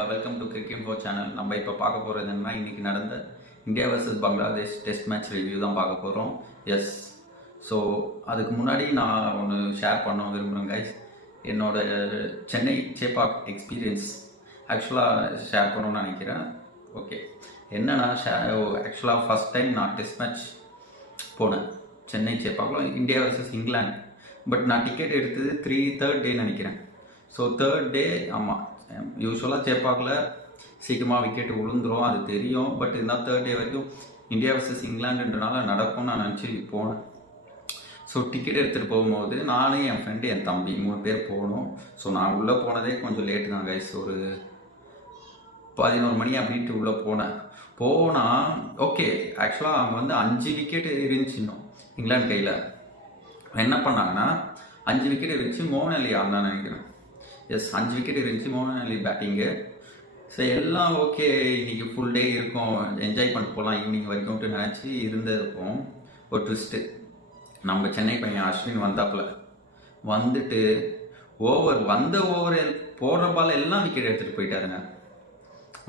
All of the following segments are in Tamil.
நண்பா, welcome to cricket info channel. நம்ம இப்போ பார்க்க போகிறது என்னன்னா, இன்னைக்கு நடந்த India versus Bangladesh test match review தான் பார்க்க போகிறோம். எஸ், ஸோ அதுக்கு முன்னாடி நான் ஒன்று ஷேர் பண்ண விரும்புகிறேன் கைஸ். என்னோட சென்னை சேப்பாக் எக்ஸ்பீரியன்ஸ் ஆக்சுவலாக ஷேர் பண்ணணும்னு நினைக்கிறேன். ஓகே, என்னன்னா ஆக்சுவலாக ஃபஸ்ட் டைம் நான் டெஸ்ட் மேட்ச் போனேன் சென்னை சேப்பாக்கில், இந்தியா வர்சஸ் இங்கிலாந்து. பட் நான் டிக்கெட் எடுத்தது தேர்ட் டே நினைக்கிறேன். ஸோ தேர்ட் டே, ஆமாம், யூஸ்வலாக சேப்பாக்கில் சீக்கிரமாக விக்கெட் விழுந்துரும், அது தெரியும். பட் இருந்தால் தேர்ட் டே வரைக்கும் இந்தியா வர்சஸ் இங்கிலாண்டுன்றனால நடக்கும்னு நான் நினச்சி போனேன். ஸோ டிக்கெட் எடுத்துகிட்டு போகும்போது நானும் என் ஃப்ரெண்டு என் தம்பி 3 பேர் போகணும். ஸோ நான் உள்ளே போனதே கொஞ்சம் லேட்டு தான் கைஸ், ஒரு 11 மணி அப்படின்ட்டு உள்ளே போனால் ஓகே. ஆக்சுவலாக அவங்க வந்து 5 விக்கெட் இருந்துச்சு இன்னும் இங்கிலாந்து கையில். என்ன பண்ணாங்கன்னா 5 விக்கெட் இருந்துச்சு, மோயின் அலி ஆடினான்னு நினைக்கிறேன். எஸ், 5 விக்கெட் இருந்துச்சு, மோயின் அலி பேட்டிங்கு. ஸோ எல்லாம் ஓகே, இன்னைக்கு ஃபுல் டே இருக்கும், என்ஜாய் பண்ணிட்டு போகலாம் ஈவினிங் வரைக்கும்ட்டு நினச்சி இருந்ததுக்கும் ஒரு ட்விஸ்ட்டு. நம்ம சென்னை பையன் அஸ்வின் வந்துட்டு வந்த ஓவர் போடுற பால் எல்லாம் விக்கெட் எடுத்துகிட்டு போயிட்டாருங்க.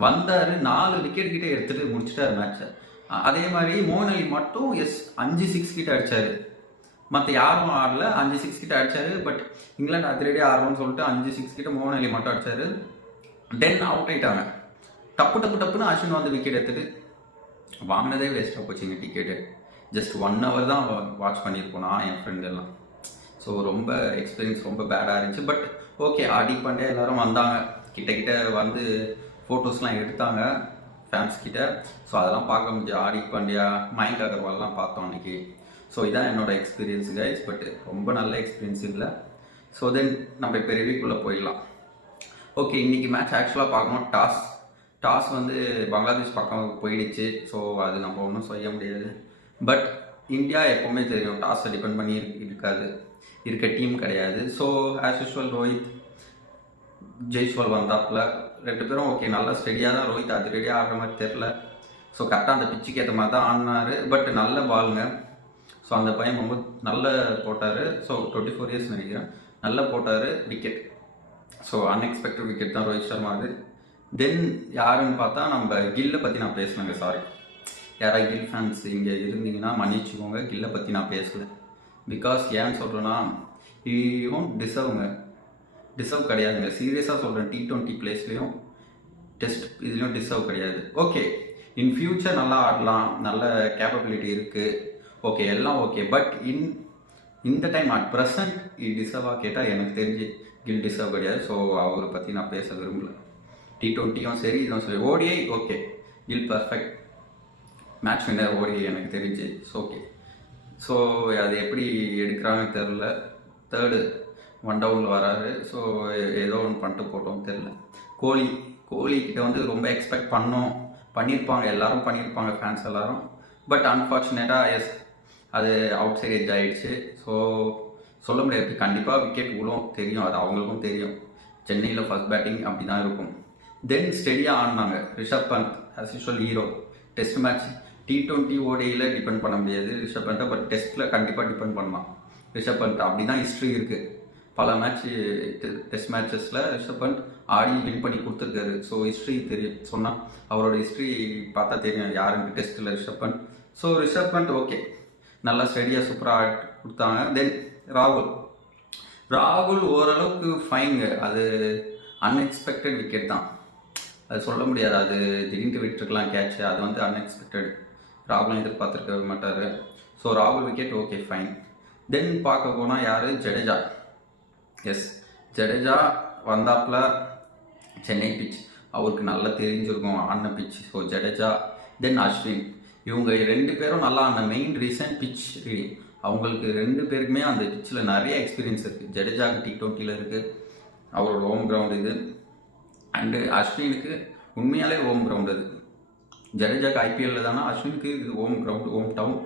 வந்தார், 4 விக்கெட் கிட்டே எடுத்துகிட்டு முடிச்சிட்டாரு மேட்சை. அதே மாதிரி மோயின் அலி மட்டும் 5 6 கிட்ட அடித்தார். மற்ற யாரும் ஆடல, 5 6 கிட்ட அடிச்சாரு. பட் இங்கிலாந்து அதிரடியாக ஆடுறோம்னு சொல்லிட்டு 5 6 கிட்ட மோயின் அலி மட்டும் அடிச்சாரு. தென் அவுட் ஆயிட்டாங்க. டப்புன்னு அஸ்வின் வந்து விக்கெட் எடுத்துட்டு வாங்கினதே வேஸ்ட்டாக போச்சுங்க டிக்கெட்டு. ஜஸ்ட் 1 hour தான் வாட்ச் பண்ணியிருப்போம் நான் என் ஃப்ரெண்ட் எல்லாம். ஸோ ரொம்ப எக்ஸ்பீரியன்ஸ் ரொம்ப பேடாக இருந்துச்சு. பட் ஓகே, ஹார்திக் பாண்டியா எல்லாரும் வந்தாங்க, கிட்ட வந்து ஃபோட்டோஸ்லாம் எடுத்தாங்க ஃபேன்ஸ் கிட்ட. ஸோ அதெல்லாம் பார்க்க முடிஞ்சு. ஹார்திக் பாண்டியா, மயங்க் அகர்வால்லாம் பார்த்தோம் அன்னைக்கு. ஸோ இதான் என்னோட எக்ஸ்பீரியன்ஸ் கைஸ். பட் ரொம்ப நல்ல எக்ஸ்பீரியன்ஸ் இல்லை. ஸோ தென் நம்ம இப்போ ரிவ்யூக்குள்ளே போயிடலாம். ஓகே, இன்றைக்கி மேட்ச் ஆக்சுவலாக பார்க்கணும். டாஸ் வந்து பங்களாதேஷ் பக்கம் போயிடுச்சு. ஸோ அது நம்ம ஒன்றும் செய்ய முடியாது. பட் இந்தியா எப்போவுமே தெரியும், டாஸை டிபெண்ட் பண்ணி இருக்க டீம் கிடையாது. So as usual Rohit Jaiswal வந்தாப்புல 2 பேரும் ஓகே, நல்லா ஸ்டெடியாக தான். ரோஹித் அது ரெடியாக ஆடுற மாதிரி தெரில. ஸோ கரெக்டாக அந்த பிச்சுக்கு ஏற்ற மாதிரி தான் ஆடினார். பட் நல்ல பாலுங்க. ஸோ அந்த பையன் ரொம்ப நல்ல போட்டார். ஸோ 24 இயர்ஸ் நினைக்கிறேன், நல்லா போட்டார் விக்கெட். ஸோ அன்எக்ஸ்பெக்டட் விக்கெட் தான் ரோஹித் சர்மாவுக்கு. தென் யாருன்னு பார்த்தா நம்ம கில்லை பற்றி நான் பேசலைங்க. சாரி, யாராவது கில் ஃபேன்ஸ் இங்கே இருந்தீங்கன்னா மன்னிச்சுக்கோங்க, கில்லை பற்றி நான் பேசலை. பிகாஸ் ஏன்னு சொல்கிறேன்னா, இவன் டிசர்வ் கிடையாதுங்க. சீரியஸாக சொல்கிறேன், T20 பிளேஸ்லேயும் டெஸ்ட் இதுலேயும் டிசர்வ் கிடையாது. ஓகே, இன் ஃபியூச்சர் நல்லா ஆடலாம், நல்ல கேப்பபிலிட்டி இருக்குது, ஓகே, எல்லாம் ஓகே. பட் இந்த டைம் அட் ப்ரெசன்ட் டிசர்வாக கேட்டால் எனக்கு தெரிஞ்சு கில் டிசர்வ் கிடையாது. ஸோ அவரை பற்றி நான் பேச விரும்பல. T20யும் சரி, இதுவும் சரி. ODI okay, Gill perfect match winner ODI எனக்கு தெரிஞ்சு. ஓகே, ஸோ அது எப்படி எடுக்கிறாங்கன்னு தெரில. தேர்டு 1 டவுனில் வராரு. ஸோ ஏதோ ஒன்று பண்ணிட்டு போட்டோம் தெரில. கோலி கிட்ட வந்து ரொம்ப எக்ஸ்பெக்ட் பண்ணியிருப்பாங்க, எல்லாரும் பண்ணியிருப்பாங்க, ஃபேன்ஸ் எல்லாரும். பட் அன்ஃபார்ச்சுனேட்டாக அது அவுட் சைட் எட்ஜ் ஆகிடுச்சு. ஸோ சொல்ல முடியாது, கண்டிப்பாக விக்கெட் விழும், தெரியும், அது அவங்களுக்கும் தெரியும். சென்னையில் ஃபர்ஸ்ட் பேட்டிங் அப்படி தான் இருக்கும். தென் ஸ்டெடியாக ஆடினாங்க. Rishabh Pant as usual hero. Test match T20 ODIயில் டிபெண்ட் பண்ண முடியாது ரிஷப் பந்தை. பட் டெஸ்ட்டில் கண்டிப்பாக டிபெண்ட் பண்ணலாம் ரிஷப் பந்த். அப்படி தான் ஹிஸ்ட்ரி இருக்குது. பல டெஸ்ட் மேட்சஸில் ரிஷப் பந்த் ஆடி வின் பண்ணி கொடுத்துருக்காரு. ஸோ ஹிஸ்ட்ரி தெரியும், சொன்னால் அவரோட ஹிஸ்ட்ரி பார்த்தா தெரியும் யாருன்னு டெஸ்ட்டில் ரிஷப் பந்த். ஸோ ரிஷப் பந்த் ஓகே, நல்லா ஸ்டெடியாக சூப்பராக கொடுத்தாங்க. தென் ராகுல் ஓரளவுக்கு ஃபைனுங்க. அது அன்எக்ஸ்பெக்டட் விக்கெட் தான், அது சொல்ல முடியாது. அது திடீர்னு விட்டுருக்கலாம் கேட்ச், அது வந்து அன்எக்ஸ்பெக்டட். ராகுலும் எதிர்பார்த்துருக்க மாட்டார். ஸோ ராகுல் விக்கெட் ஓகே, ஃபைன். தென் பார்க்க போனால் யார், ஜடேஜா. ஜடேஜா வந்தாப்புல சென்னை பிச் அவருக்கு நல்லா தெரிஞ்சிருக்கும், ஆடின பிச். ஸோ ஜடேஜா, தென் அஸ்வின், இவங்க 2 பேரும் நல்லா ஆடின மெயின் ரீசன் பிச் ரீடிங். அவங்களுக்கு 2 பேருக்குமே அந்த பிச்சில் நிறைய எக்ஸ்பீரியன்ஸ் இருக்குது. ஜடேஜாவுக்கு T20யில் இருக்குது, அவரோட ஹோம் கிரவுண்ட் இது. அண்டு அஸ்வினுக்கு உண்மையாலே ஹோம் கிரவுண்ட் அது. ஜடேஜாவுக்கு IPL தானே, அஸ்வினுக்கு இது home ground, home town.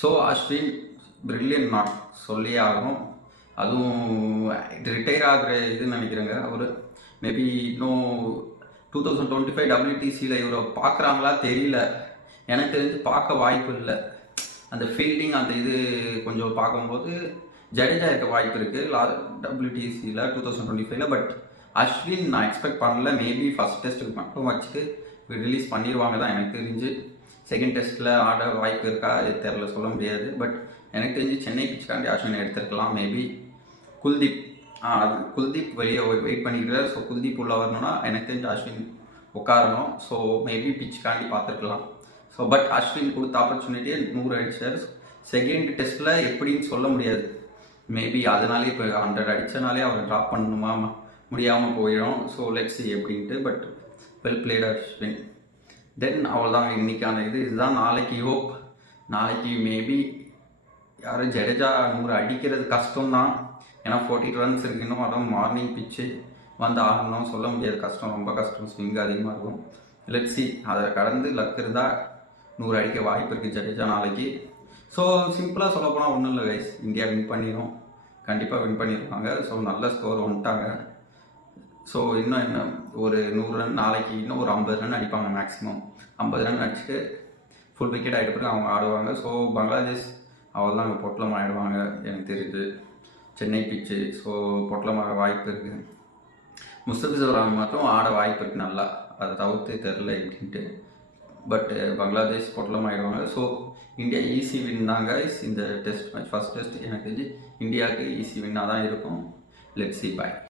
So Ashwin brilliant not சொல்லியே ஆகணும். அதுவும் ரிட்டையர் ஆகிற இதுன்னு நினைக்கிறேங்க அவர். மேபி இன்னும் 2025 WTCயில் இவரை பார்க்குறாங்களா தெரியல. எனக்கு தெரிஞ்சு பார்க்க வாய்ப்பு இல்லை. அந்த ஃபீல்டிங் அந்த இது கொஞ்சம் பார்க்கும்போது ஜடேஜா இருக்க வாய்ப்பு இருக்குது WTCயில் 2025. பட் அஸ்வின் நான் எக்ஸ்பெக்ட் பண்ணல. மேபி ஃபர்ஸ்ட் டெஸ்ட்டுக்கு மட்டும் வச்சுட்டு ரிலீஸ் பண்ணிடுவாங்க தான் எனக்கு தெரிஞ்சு. செகண்ட் டெஸ்ட்டில் ஆட வாய்ப்பு இருக்கா தெரில, சொல்ல முடியாது. பட் எனக்கு தெரிஞ்சு சென்னை பிச்சுக்காண்டி அஸ்வின் எடுத்துருக்கலாம். மேபி குல்தீப் குல்தீப் வெளியே வெயிட் பண்ணிக்கிறார். ஸோ குல்தீப் உள்ள வரணும்னா எனக்கு தெரிஞ்சு அஸ்வின் உட்காரணும். ஸோ மேபி பிச்சுக்காண்டி பார்த்துருக்கலாம். ஸோ பட் அஸ்வின் கொடுத்த ஆப்பர்ச்சுனிட்டியை 100 அடிச்சார். செகண்ட் டெஸ்ட்டில் எப்படின்னு சொல்ல முடியாது. மேபி அதனாலே இப்போ 100 அடித்தனாலே அவர் ட்ராப் பண்ணணுமா முடியாமல் போயிடும். ஸோ லெட்ஸ் எப்படின்ட்டு. But well played Ashwin. Then அவ்வளோதான் இன்னைக்கான இதுதான். நாளைக்கு ஹோப். நாளைக்கு மேபி யாரும் ஜடேஜா 100 அடிக்கிறது கஷ்டம்தான். ஏன்னா 40 ரன்ஸ் இருக்கு. இன்னும் அதான் மார்னிங் பிச்சு வந்து ஆடணும், சொல்ல முடியாது. கஷ்டம், ரொம்ப கஷ்டம். ஸ்விங் அதிகமாக இருக்கும். லெட்ஸி அதை கடந்து லக் இருந்தால் 100 அடிக்க வாய்ப்பு இருக்குது ஜடேஜா நாளைக்கு. ஸோ சிம்பிளாக சொல்ல போனால் ஒன்றும் இல்லை கைஸ், இந்தியா வின் பண்ணிடும். கண்டிப்பாக வின் பண்ணியிருப்பாங்க. ஸோ நல்ல ஸ்கோர் வந்துட்டாங்க. ஸோ இன்னும் என்ன, ஒரு 100 ரன் நாளைக்கு இன்னும் ஒரு 50 ரன் அடிப்பாங்க. மேக்ஸிமம் 50 ரன் அடிச்சுட்டு ஃபுல் விக்கெட் ஆகிட்ட பிறகு அவங்க ஆடுவாங்க. ஸோ பங்களாதேஷ் அவள் தான் அங்கே பொட்டலம் ஆகிடுவாங்க எனக்கு தெரியுது. சென்னை பிச்சு. ஸோ பொட்டலமாக வாய்ப்பு இருக்குது. முஸ்தபிசுர் மட்டும் ஆட வாய்ப்பு இருக்குது நல்லா. அதை தவிர்த்து தெரில எப்படின்ட்டு. பட் பங்களாதேஷ் பொட்டலம் ஆகிடுவாங்க. ஸோ இந்தியா ஈஸி வின் தாங்க இந்த டெஸ்ட் மேட்ச். ஃபர்ஸ்ட் டெஸ்ட் எனக்கு தெரிஞ்சு இந்தியாவுக்கு ஈஸி வின்னாக தான் இருக்கும். Let's see. பாய்.